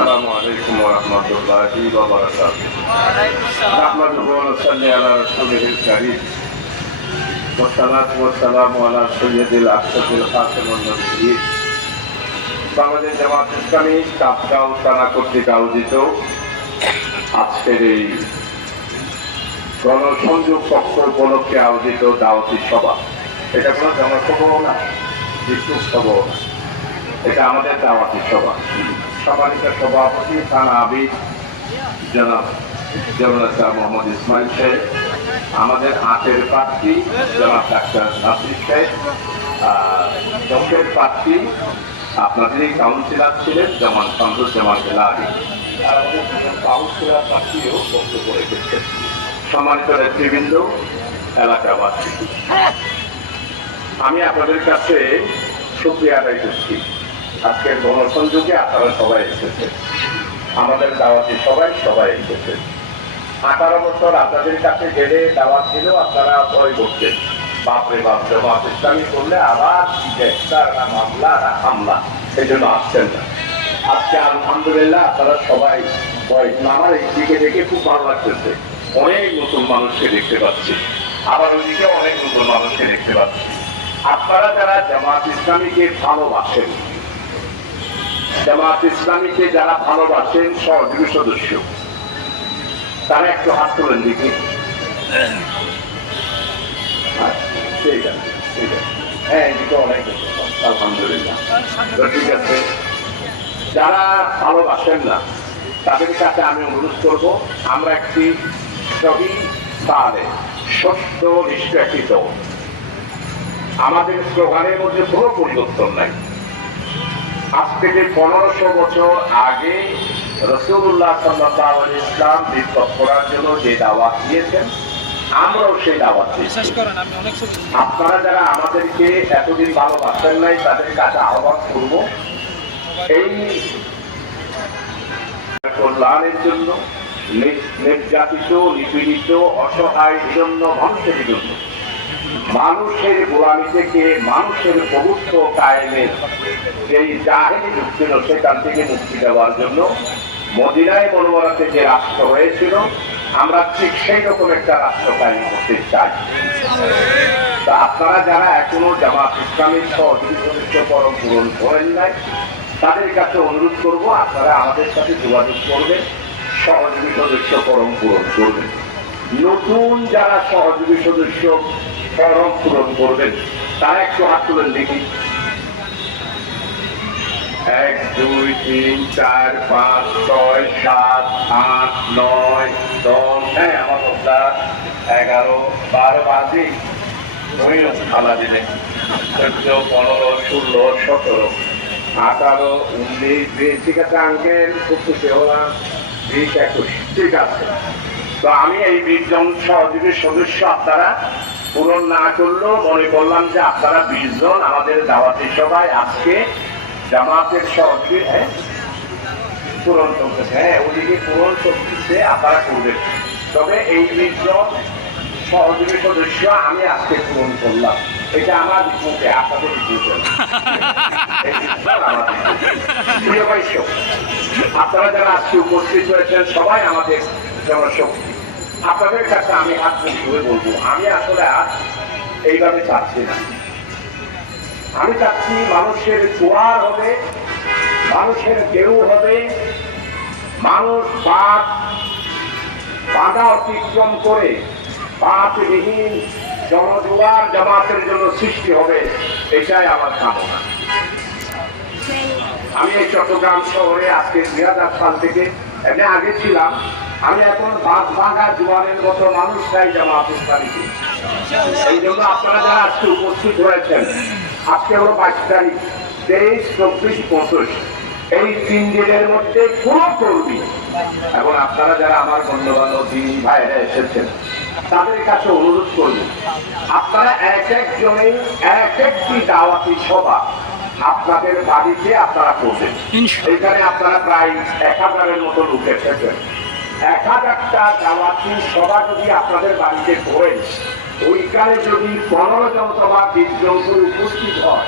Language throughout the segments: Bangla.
السلام عليكم ورحمة الله وبركاته. نحمده ونصلي على رسوله الكريم والصلاة والسلام على سيد الأشرف الخاتم النبيين বাংলাদেশ জামাত ইসলামী চাঁদগাঁও থানা কর্তৃক আয়োজিত আজকের এই গণসংযোগ পক্ষ উপলক্ষে আয়োজিত দাওয়াতি সভা। এটা কোনো জনসভাও না, বিদ্যুৎ সভাও না, এটা আমাদের দাওয়াতি সভা। সম্মানিত সভাপতি থানা আবিদ জনাব মোহাম্মদ ইসমাইল সাহেব, আমাদের হাতের প্রার্থী জনাব ডাক্তার নাসির সাহেব, চোখের প্রার্থী আপনাদেরই কাউন্সিলর ছিলেন যেমন শামসুজ্জামান বেলালি, আর আমাদের কাউন্সিলর প্রার্থীও বক্তব্য রেখেছেন। সম্মানিত নেতৃবৃন্দ, এলাকাবাসী, আমি আপনাদের কাছে শুকরিয়া আদায় করছি। আজকের গণসংযোগে আপনারা সবাই এসেছেন, আমাদের দাওয়াতি সবাই এসেছেন। 18 বছর আপনাদের কাছে গেলে দাওয়াত দিলেও আপনারা ভয় করতেন, বাপরে বাপ জামাত ইসলামী করলে আবার গ্রেফতার না মামলা না হামলা, সেই জন্য আসছেন না। আজকে আলহামদুলিল্লাহ আপনারা সবাই ভয়, আমার এই দিকে দেখে খুব ভালো লাগতেছে। অনেক নতুন মানুষকে দেখতে পাচ্ছি, আবার ওইদিকে অনেক নতুন মানুষকে দেখতে পাচ্ছি। আপনারা যারা জামাত ইসলামীকে ভালোবাসেন, জামাত ইসলামীকে যারা ভালোবাসেন সহযোগী সদস্য, তারা একটু হাত তোলেন দেখি। হ্যাঁ, এদিকে অনেক আলহামদুলিল্লাহ, ঠিক আছে। যারা ভালোবাসেন না তাদের কাছে আমি অনুরোধ করব, আমরা একটি সহি সালে সত্য নিষ্ঠ একটি দল, আমাদের স্লোগানের মধ্যে কোনো পরিবর্তন নাই। আজ থেকে 1500 বছর আগে রাসূলুল্লাহ সাল্লাল্লাহু আলাইহি ওয়াসাল্লাম বিপ্লব করার জন্য যে দাওয়াত দিয়েছেন, আমরাও সেই দাওয়াত দিয়েছি। আপনারা যারা আমাদেরকে এতদিন ভালোবাসেন নাই তাদের কাছে আহ্বান করব, এই কল্যাণের জন্য, নির্যাতিত নিপীড়িত অসহায় জন্য, মানুষের জন্য, মানুষের গোলামি থেকে মানুষের প্রভুত্ব কায়েমের যেই জাহেলি যুগ ছিল সেখান থেকে মুক্তি দেওয়ার জন্য মদিনায় মুনাওয়ারাতে যে রাষ্ট্র হয়েছিল, আমরা ঠিক সেই রকম একটা রাষ্ট্র কায়েম করতে চাই। তা আপনারা যারা এখনো জামাত ইসলামীর সহযোগী সদস্য ফরম পূরণ করেন নাই, তাদের কাছে অনুরোধ করব আপনারা আমাদের সাথে যোগাযোগ করবেন, সহযোগী সদস্য ফরম পূরণ করবেন। নতুন যারা সহযোগী সদস্য ফরম পূরণ করবেন তারা একটু হাত তুলেন দেখি। 1 2 3 4 5 6 7 8 9 10, হ্যাঁ আমার 11 12 বাজে খালা দিলে 14 15 16 17 18 19 20, ঠিক আছে আঙ্কেল, খুব খুশি হলাম, 20 21, ঠিক আছে। তো আমি এই 20 জন সহযোগী সদস্য আপনারা পূরণ না করলেও মনে করলাম যে আপনারা 20 জন আমাদের দাওয়াতি সভায় আজকে জামাতের সহযোগী পূরণ চলতেছে, হ্যাঁ ওদিকে পূরণ চলতেছে, আপনারা করবেন। তবে এই 20 জন সহযোগী সদস্য আমি আজকে পূরণ করলাম, এটা আমার বিপক্ষে, আপনাদের বিপক্ষে। আপনারা যারা আজকে উপস্থিত হয়েছেন সবাই আমাদের জনশক্তি। আপনাদের কাছে আমি হাত ধরে বলবো, আমি আসলে আজ এইভাবে চাচ্ছি না। আমি চাচ্ছি মানুষের জোয়ার হবে, মানুষের ঢেউ হবে, মানুষ বাধা অতিক্রম করে বাধবিহীন জনজোয়ার জামাতের জন্য সৃষ্টি হবে, এটাই আমার কামনা। আমি এই চট্টগ্রাম শহরে আজকে 2000 সাল থেকে, এমনি আগে ছিলাম, আমি এখন বাঘা জোয়ারের মতো মানুষ চাই জামাত ইসলামীকে। এই জন্য আপনারা যারা আজকে উপস্থিত হয়েছেন, আজকে হলো 22 তারিখ, 23, 24, 25, এই 3 দিনের মধ্যে পুরো কর্মী এবং আপনারা যারা আমার বন্ধুবান্ধব দিন ভাইরা এসেছেন তাদের কাছে অনুরোধ করব, আপনারা এক একজনেই এক একটি দাওয়াতি সভা আপনাদের বাড়িতে আপনারা করবেন। এখানে আপনারা প্রায় 1000-এর মতো লোক এসেছেন। 1000টা দাওয়াতি সভা যদি আপনাদের বাড়িতে করেন, ওইখানে যদি 15 জন অথবা 20 জন করে উপস্থিত হয়,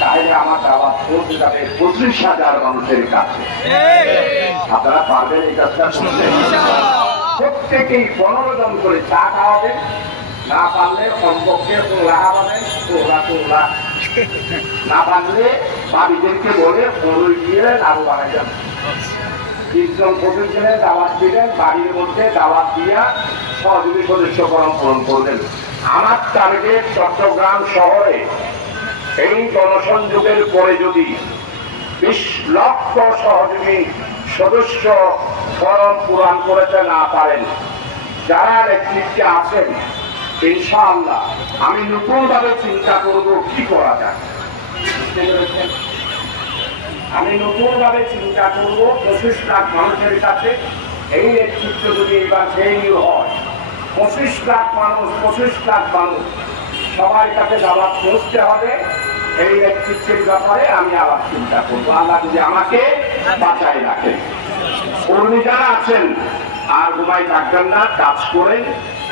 তাহলে আমার দাওয়াত পৌঁছে যাবে 25,000 মানুষের কাছে। আপনারা পারবেন এই কাজটা করতে? প্রত্যেকেই 15 জন করে চা খাওয়াবেন, না পারলে কমপক্ষে না পারলে বাড়িদেরকে বলে ফরুই দিয়ে লাড়ু বানাইতেন। 30 জন 25 জনের দাওয়াত দিলেন, বাড়ির মধ্যে দাওয়াত দিয়া সহযোগী সদস্যকরণ পূরণ করলেন। আমার টার্গেট চট্টগ্রাম শহরে এই জনসংযোগের পরে যদি 20 লক্ষ সহযোগী সদস্য ফরম পূরণ করতে না পারেন, যারা নেতৃত্বে আছেন, ইনশাআল্লাহ আমি নতুন ভাবে চিন্তা করব কি করা যায়। আমি নতুন ভাবে চিন্তা করব 25 লাখ মানুষের কাছে এই নেতৃত্ব যদি এবার ফেইল হয়, 25 লাখ মানুষ সবার কাছে দাওয়াত পৌঁছতে হবে। এই নেতৃত্বের ব্যাপারে আমি আবার চিন্তা করবো, আল্লাহ যদি আমাকে বাঁচায় রাখেন। কর্মী যারা আছেন আর ঘুমাই থাকবেন না, কাজ করেন,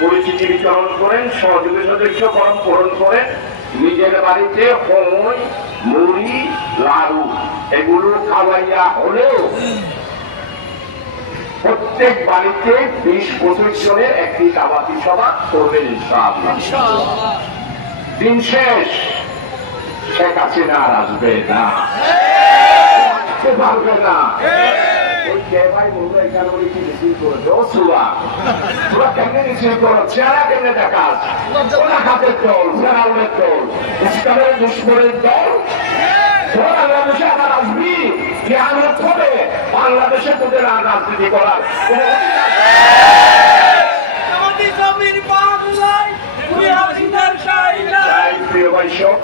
পরিচিতি বিতরণ করেন, সহযোগী সদস্যকরণ পূরণ করেন। নিজের বাড়িতে খই, মুড়ি, লাড়ু এগুলো খাওয়াইয়া হলেও প্রত্যেক বাড়িতে 20-25 জনের একটি দাওয়াতি সভা করবেন ইনশাআল্লাহ। দিন শেষ, শেখ হাসিনা আর আসবে না, আসতে পারবে না। ওই ভাই বলবো এখানে উনি কি মিছিল করেছে, ও সুরা তোরা কেমনে মিছিল করো, চেহারা কেমনে দেখাস, ওরা হাতের দল, ফেরাউনের দল, ইসলামের দুশ্মনের দল। বাংলাদেশে আবার আসবি, কেয়ামত হবে, বাংলাদেশে তোদের আর রাজনীতি করার প্রিয় বৈশক।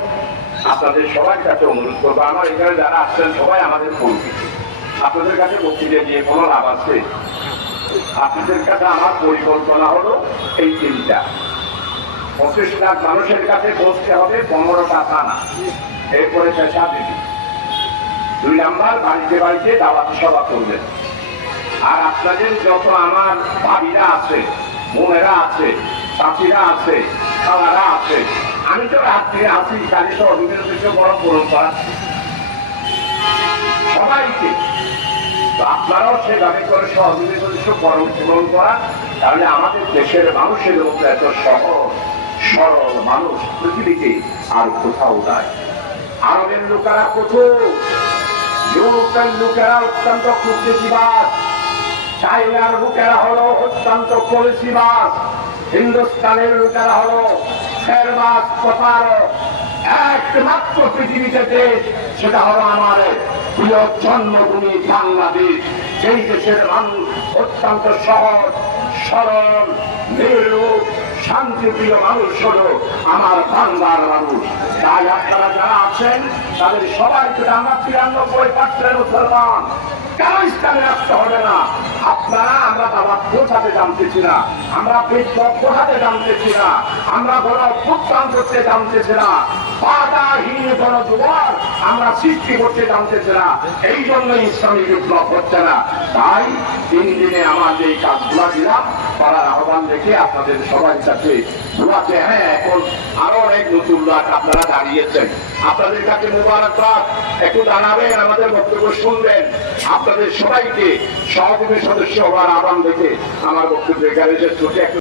আপনাদের সবার কাছে অনুরোধ করবো, আমার এখানে যারা আসছেন সবাই আমাদের পরিচিত। আপনাদের কাছে বক্তৃতা দিয়ে কোনো লাভ আছে? আপনাদের কাছে আমার পরিকল্পনা হলো এই চিন্তা, 25 লাখ মানুষের কাছে পৌঁছতে হবে 15টা থানা, এরপরে পেশা দিবি। 2 নাম্বার, বাড়িতে বাড়িতে দাওয়াতি সভা করবেন। আর আপনাদের যত আমার ভাবিরা আছে, বোনেরা আছে, চাচিরা আছে, খালারা আছে, আমি তো রাত্রে আছি, কালী সহযোগীর বড় পূরণ করা সবাইকে, তো আপনারাও সেভাবে করে সহযোগী সদস্য পূরণ করা। তাহলে আমাদের দেশের মানুষের মধ্যে এত সহজ সরল মানুষ পৃথিবীতে আর কোথাও নাই। আরবের লোকেরা কত, ইউরোপের লোকেরা অত্যন্ত কুটনীতিবাজ, চাইনার লোকেরা হলো অত্যন্ত পলিসিবাজ, হিন্দুস্তানের লোকেরা হলো ফেরবাজ প্রতারক। একমাত্র পৃথিবীতে দেশ, সেটা হলো আমার প্রিয় জন্মভূমি বাংলাদেশ। সেই দেশের মানুষ অত্যন্ত সহজ সরল নির্লোভ শান্তিপ্রিয় মানুষ হলো আমার বাংলার মানুষ। তাই আপনারা যারা আছেন তাদের সবাইকে, আমরা 93% মুসলমান, কেন ইসলামে আসতে হবে না? আপনারা, আমরা দাওয়াত পৌঁছাতে জানতেছি না, আমরা বিপ্লব পৌঁছাতে জানতেছি না, আমরা বড় উত্থান করতে জানতেছি না, বাধাহীন গণজোয়ার আমরা সৃষ্টি করতে জানতেছি না। এই জন্য ইসলামী বিপ্লব হচ্ছে না। তাই 3 দিনে আমার যে কাজগুলা দিলাম করার আহ্বান রেখে আপনাদের সবাই কাছে দোয়াতে, হ্যাঁ এখন আরো অনেক নতুন লোক আপনারা দাঁড়িয়েছেন, আপনাদের কাছে মোবারকবাদ, একটু জানাবেন, আমাদের বক্তব্য শুনবেন। আপনাদের সবাইকে সহযোগী সদস্য হওয়ার আহ্বান রেখে আমার বক্তব্য এখানে শেষ করতে